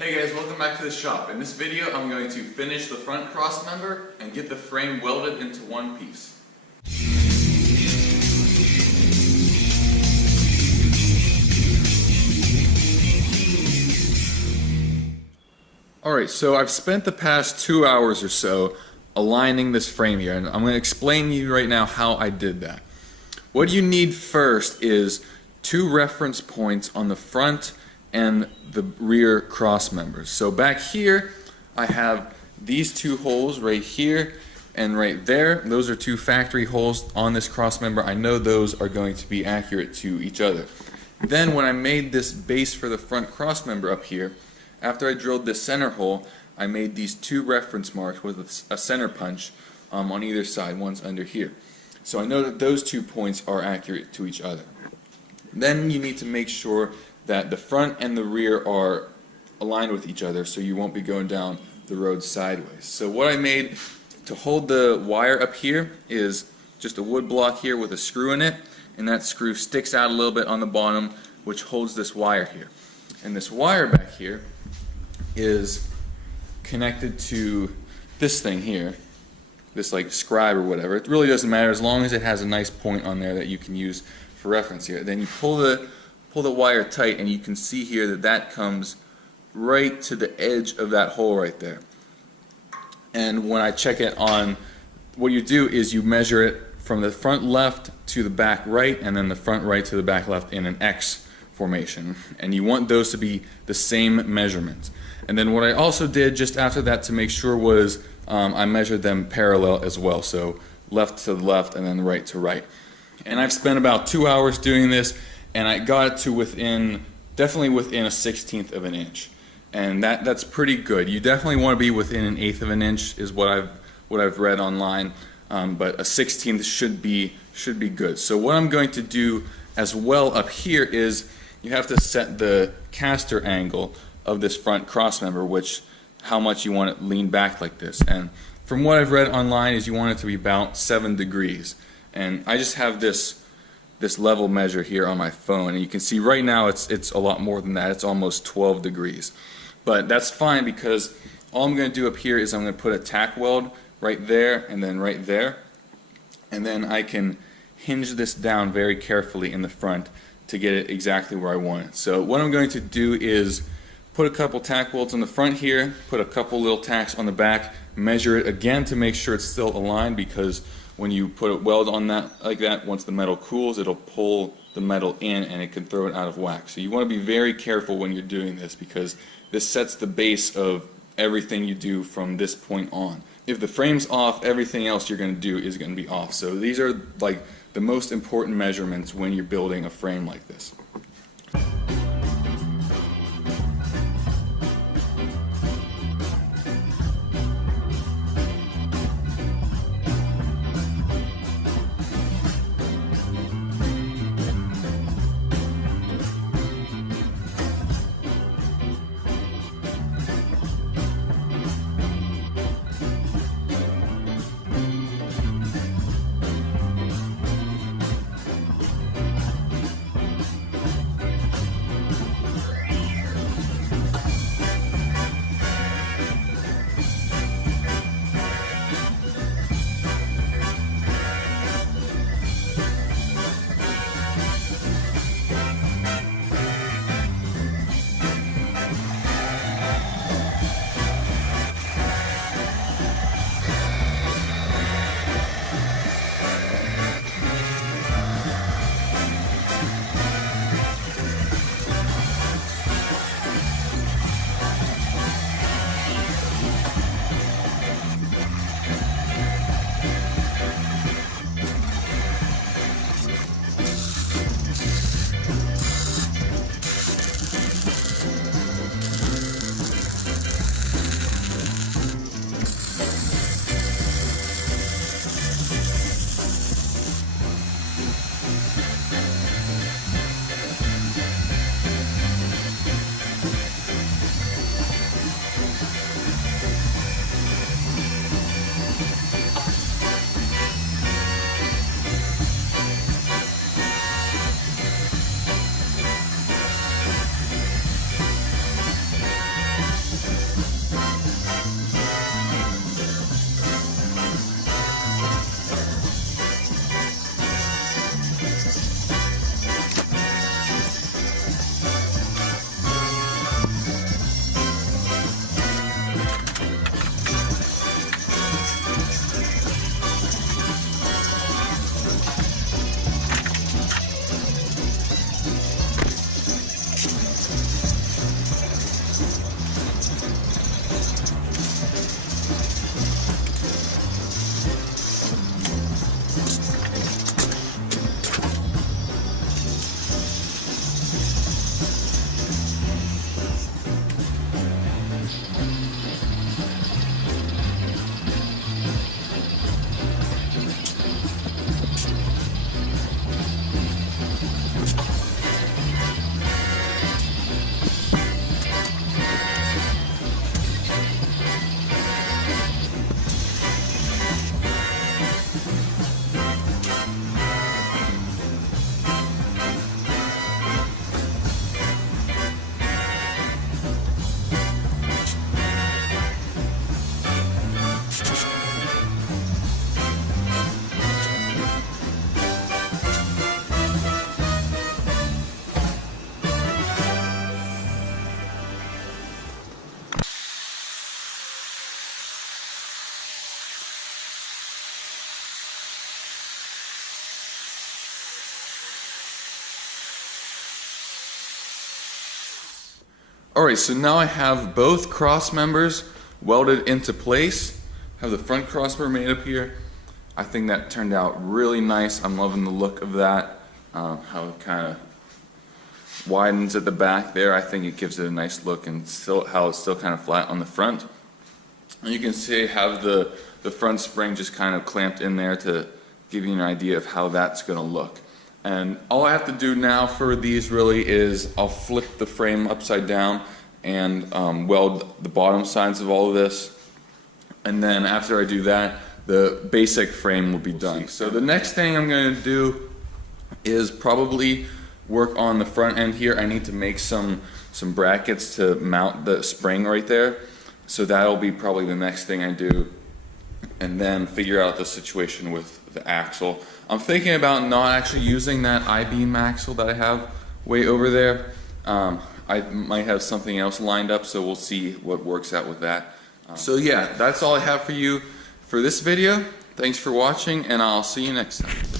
Hey guys, welcome back to the shop. In this video I'm going to finish the front cross member and get the frame welded into one piece. Alright, so I've spent the past 2 hours or so aligning this frame here, and I'm going to explain to you right now how I did that. What you need first is 2 reference points on the front and the rear cross members. So back here I have these 2 holes right here and right there. Those are 2 factory holes on this cross member. I know those are going to be accurate to each other. Then when I made this base for the front cross member up here, after I drilled this center hole, I made these 2 reference marks with a center punch on either side. One's under here. So I know that those 2 points are accurate to each other. Then you need to make sure that the front and the rear are aligned with each other so you won't be going down the road sideways. So what I made to hold the wire up here is just a wood block here with a screw in it, and that screw sticks out a little bit on the bottom, which holds this wire here. And this wire back here is connected to this thing here, this like scribe or whatever. It really doesn't matter as long as it has a nice point on there that you can use for reference here. Then you pull the wire tight, and you can see here that that comes right to the edge of that hole right there. And when I check it on, what you do is you measure it from the front left to the back right, and then the front right to the back left in an X formation. And you want those to be the same measurements. And then what I also did just after that to make sure was I measured them parallel as well, so left to left and then right to right. And I've spent about 2 hours doing this, and I got it to definitely within a 1/16 of an inch, and that's pretty good. You definitely want to be within an 1/8 of an inch is what I've read online, but a 1/16 should be good. So what I'm going to do as well up here is you have to set the caster angle of this front cross member, which how much you want it lean back like this. And from what I've read online is you want it to be about 7 degrees. And I just have this level measure here on my phone, and you can see right now it's a lot more than that. It's almost 12 degrees. But that's fine because all I'm going to do up here is I'm going to put a tack weld right there and then right there, and then I can hinge this down very carefully in the front to get it exactly where I want it. So what I'm going to do is put a couple tack welds on the front here, put a couple little tacks on the back, measure it again to make sure it's still aligned, because when you put a weld on that like that, once the metal cools, it'll pull the metal in and it can throw it out of whack. So you want to be very careful when you're doing this, because this sets the base of everything you do from this point on. If the frame's off, everything else you're going to do is going to be off. So these are like the most important measurements when you're building a frame like this. Alright, so now I have both cross members welded into place. I have the front crossbar made up here. I think that turned out really nice. I'm loving the look of that. How it kind of widens at the back there. I think it gives it a nice look, and still how it's still kind of flat on the front. And you can see I have the front spring just kind of clamped in there to give you an idea of how that's going to look. And all I have to do now for these really is I'll flip the frame upside down and weld the bottom sides of all of this. And then after I do that, the basic frame will be done. So the next thing I'm going to do is probably work on the front end here. I need to make some brackets to mount the spring right there. So that'll be probably the next thing I do. And then figure out the situation with the axle. I'm thinking about not actually using that I-beam axle that I have way over there. I might have something else lined up, so we'll see what works out with that. So yeah, that's all I have for you for this video. Thanks for watching, and I'll see you next time.